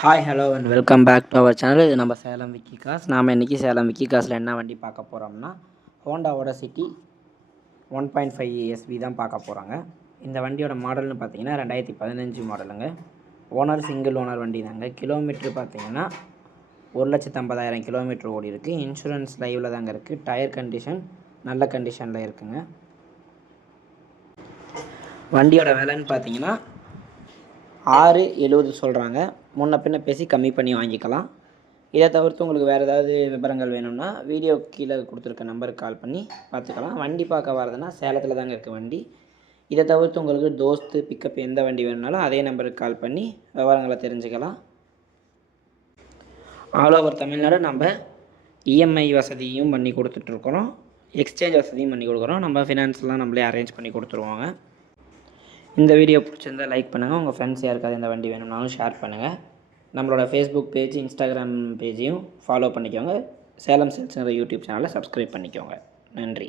Hi hello and welcome back to our channel. இது நம்ம Salem Vicky cos. நாம் இன்றைக்கி சேலம் விக்கி காசில் என்ன வண்டி பார்க்க போகிறோம்னா ஹோண்டாவோட சிட்டி 1.5 எஸ்வி தான் பார்க்க போகிறாங்க. இந்த வண்டியோட மாடல்னு பார்த்தீங்கன்னா 2015 மாடலுங்க. ஓனர் சிங்கிள் ஓனர் வண்டி தாங்க. கிலோமீட்ரு பார்த்தீங்கன்னா 1,50,000 கிலோமீட்டர் ஓடி இருக்குது. இன்சூரன்ஸ் லைவில் தாங்க இருக்குது. டயர் கண்டிஷன் நல்ல கண்டிஷனில் இருக்குங்க. வண்டியோட விலைன்னு பார்த்தீங்கன்னா 6,70 சொல்கிறாங்க. முன்ன பின்ன பேசி கம்மி பண்ணி வாங்கிக்கலாம். இதை தவிர்த்து உங்களுக்கு வேறு ஏதாவது விவரங்கள் வேணும்னா வீடியோ கீழே கொடுத்துருக்க நம்பருக்கு கால் பண்ணி பார்த்துக்கலாம். வண்டி பார்க்க வரதுன்னா சேலத்தில் தாங்க இருக்குது வண்டி. இதை தவிர்த்து உங்களுக்கு தோஸ்து பிக்கப் எந்த வண்டி வேணுனாலும் அதே நம்பருக்கு கால் பண்ணி விவரங்களை தெரிஞ்சுக்கலாம். ஆல் ஓவர் தமிழ்நாடு நம்ம இஎம்ஐ வசதியும் பண்ணி கொடுத்துட்ருக்குறோம். எக்ஸ்சேஞ்ச் வசதியும் பண்ணி கொடுக்குறோம். நம்ம ஃபினான்ஸ்லாம் நம்மளே அரேஞ்ச் பண்ணி கொடுத்துருவோங்க. இந்த வீடியோ பிடிச்சிருந்தால் லைக் பண்ணுங்கள். உங்கள் ஃப்ரெண்ட்ஸ் யாருக்காவது இந்த வண்டி வேணும்னாலும் ஷேர் பண்ணுங்கள். நம்மளோட ஃபேஸ்புக் பேஜ், இன்ஸ்டாகிராம் பேஜையும் ஃபாலோ பண்ணிக்கோங்க. சேலம் சேல்ஸுங்கிற யூடியூப் சேனலை சப்ஸ்கிரைப் பண்ணிக்கோங்க. நன்றி.